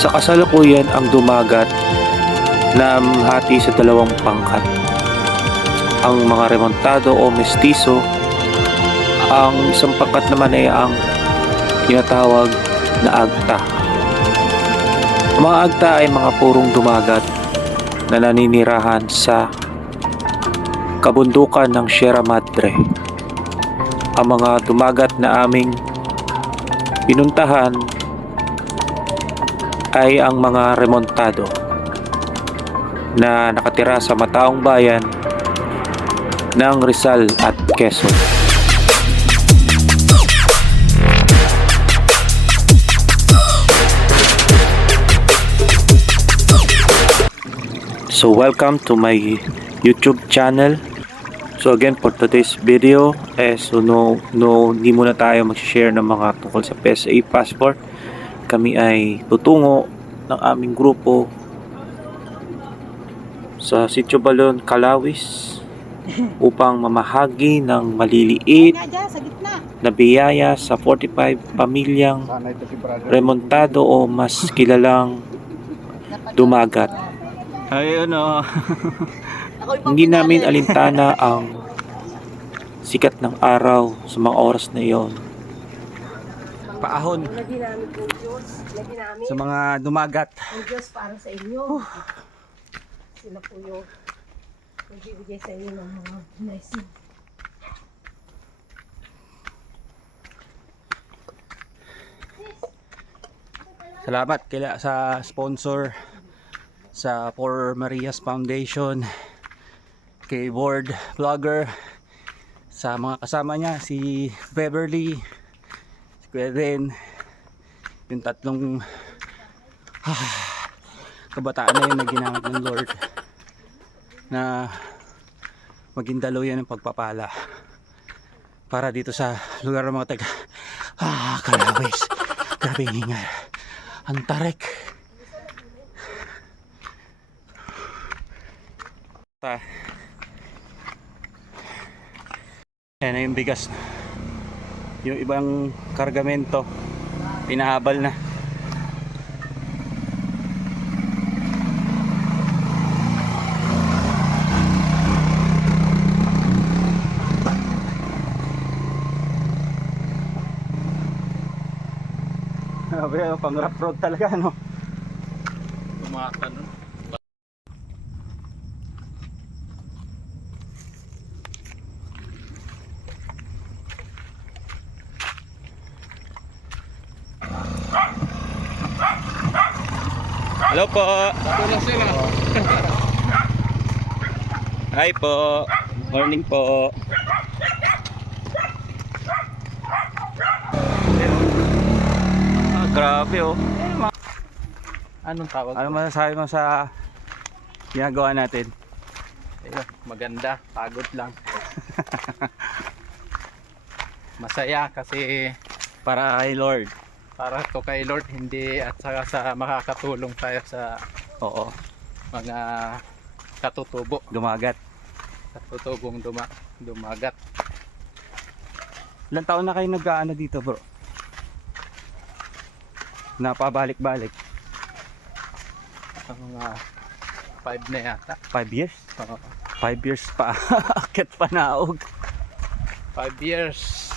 Sa kasalukuyan ang dumagat na hati sa dalawang pangkat. Ang mga remontado o mestizo, ang isang pangkat naman ay ang tinatawag na agta. Ang mga agta ay mga purong dumagat na naninirahan sa kabundukan ng Sierra Madre. Ang mga dumagat na aming pinuntahan ay ang mga remontado na nakatira sa Mataong Bayan ng Rizal at Quezon. So welcome to my YouTube channel. So again, for today's video, hindi muna tayo mag-share ng mga tungkol sa PSA passport. Kami ay tutungo ng aming grupo sa Sitio Balon, Calawis upang mamahagi ng maliliit na biyaya sa 45 pamilyang remontado o mas kilalang dumagat. Ayun o. Hindi namin alintana ang sikat ng araw sa mga oras na iyon. Paahon sa mga dumagat. Ang Diyos para sa inyo. Sila po yung magbibigay sa inyo ng mga blessing. Salamat sa sponsor sa For Marias Foundation, kay Board Vlogger, sa mga kasama niya, si Beverly, si Queden, yung tatlong kabataan na yun na ginamit ng Lord na maging daluyan ng pagpapala para dito sa lugar ng mga taga Calawis. Grabe yung hingal, ang tarik. Yan na yung bigas, yung ibang kargamento pinahabal na. Pang rough road talaga, no? Tumaka nun. Hello po. Tulong sila. Hi po. Morning po. Grabe oh. Anong tawag? Ano masasabi mo sa ginagawa natin? Maganda, pagod lang. Masaya kasi Para kay Lord. para to kay Lord, hindi at saka sa makakatulong tayo sa Oo. mga katutubo, Dumagat. katutubong dumagat. Ilang taon na kayo nag-aano dito, bro? Napabalik-balik. Ang mga 5 na yata. 5 years? Oo. 5 years pa. Akit panaog. 5 years.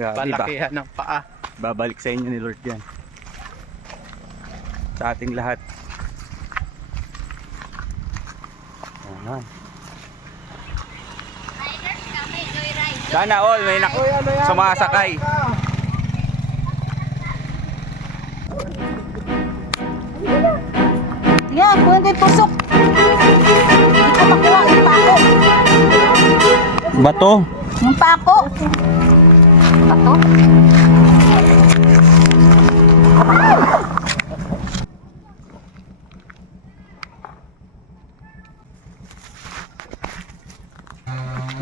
Grabe ba? Palakihan ng paa. Babalik sa inyo ni Lord yan. Sa ating lahat. Ayan. Sana all may sumasakay. Yan, kung hindi tusok. Hindi ko makuha yung pako. Bato. Yung pako. Pato.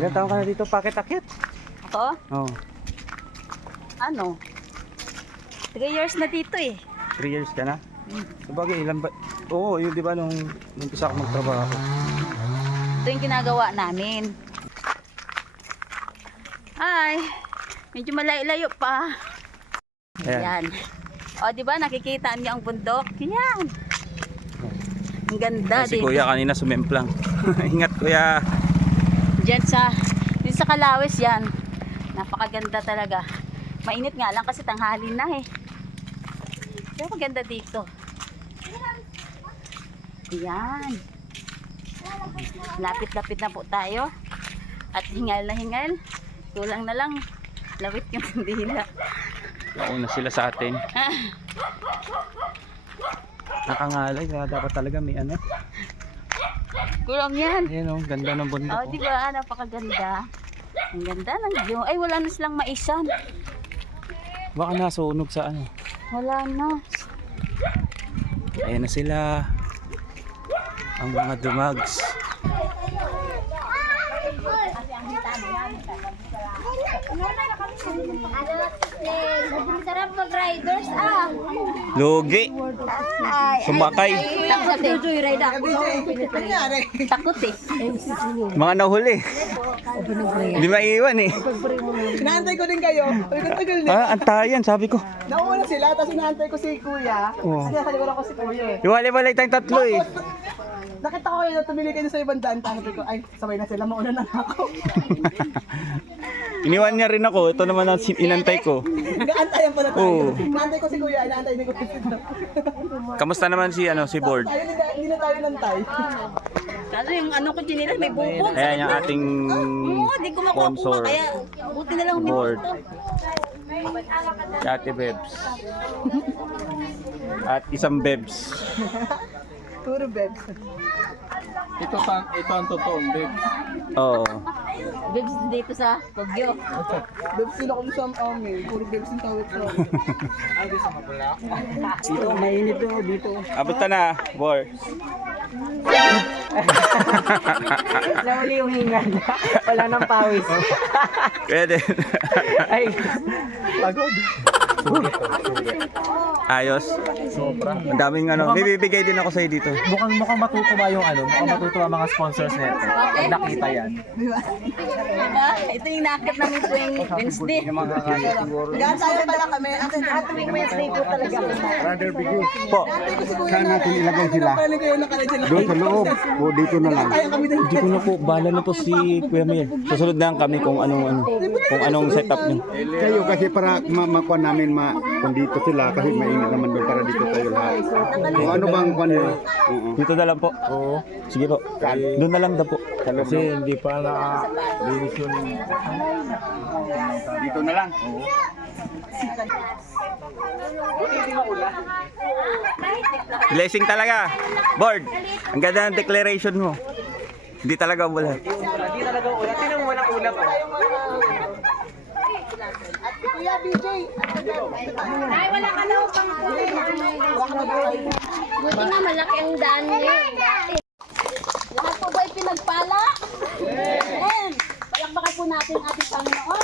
Ilan taon ka na dito? Pakit-akit? Ito? Oo. Ano? 3 years na dito eh. 3 years ka na? Sabagay, ilan ba? Oo, yun di ba nung umpisa ako magtrabaho. Ito yung ginagawa namin. Ay, medyo malayo-layo pa. Ayan. Yan. O, di ba? Nakikita niyo ang bundok. Yan. Ang ganda Si din. kuya kanina sumemplang. Ingat kuya. Diyan din sa Kalawis yan. Napakaganda talaga. Mainit nga lang kasi tanghali na eh. Pero maganda dito. Yan. Lapit-lapit na po tayo. At hingal na hingal. Kulang na lang. Lawit yung dila. Nauna sila sa atin. Nakangalay kaya dapat talaga may ano. Kulang yan. Ayan oh, ganda ng bundok. Oh, di ba? Napakaganda. Ang ganda ng view. Ay, wala na silang maisan. Baka nasunog sa ano. Wala na. Ayan na sila. Ang mga dumags. Sarap mag-riders Lugi. Sumakay. Takot eh. Mga nahuli. Hindi maiiwan eh. Inaantay ko din kayo. Sabi ko, tagal din. Ah, antayan sabi ko. Nauna sila, tapos inaantay ko si Kuya. Oh. Kasi nakalimutan ko si Kuya eh. Iwalay-walay tayong tatlo eh. Nakita ko kayo na tumili kayo sa ibang daan. Sabi ko, ay, sabay na sila, mauna na ako. Iniwan niya rin ako. Ito naman ang inantay ko. Inaantayan pala tayo. Oo. Inaantay ko si Kuya, inaantay din ko si Kuya. Kamusta naman si board? Tayo, hindi na tayo nantay. Kaso yung ano ko dinilas may bubong. Ayan yung ating Oo, di ko makuha sponsor. kaya buti na lang Board. uminom to. Ate Bebs. At isang Bebs. Puro bebs. Ito ang totoong babe. Oo. Bibs dito sa Pogyo. Bebs sila kung sa amin. Puro bebs yung tawag ko. Abot na, board. Nawali yung hinga. Wala nang pawis. Pwede. Ay, pagod. Ayos. Ang daming ano. May bibigay din ako sa'yo dito. Mukhang matutuwa yung ano, mukhang matutuwa mga sponsors nito. Pag nakita yan. Diba? Ito yung nakit namin tuwing Wednesday. Inaantayan pala kami. At tuwing Wednesday po talaga. Po. Saan natin ilagay sila? Doon sa loob o dito na lang. Hindi ko na po. Bahala na po si Kuya Mir. Susunod na lang kami kung anong setup niyo. Kayo kasi para makuha namin kung dito sila kasi mainit naman doon para dito tayo lahat. O ano bang kwan nyo? Dito na lang po. Oo. Sige po. Doon na lang daw po. Kasi hindi pa na-linis yun. Dito na lang. Blessing talaga. Board. Ang ganda ng declaration mo. Hindi talaga wala. Hindi talaga ulat. Tinang walang ulap. At Kuya BJ. Ay, wala ka na upang buti nga malaki ang daan niyo. Lahat po ba'y pinagpala? Amen. Palakpakan po natin ang ating Panginoon.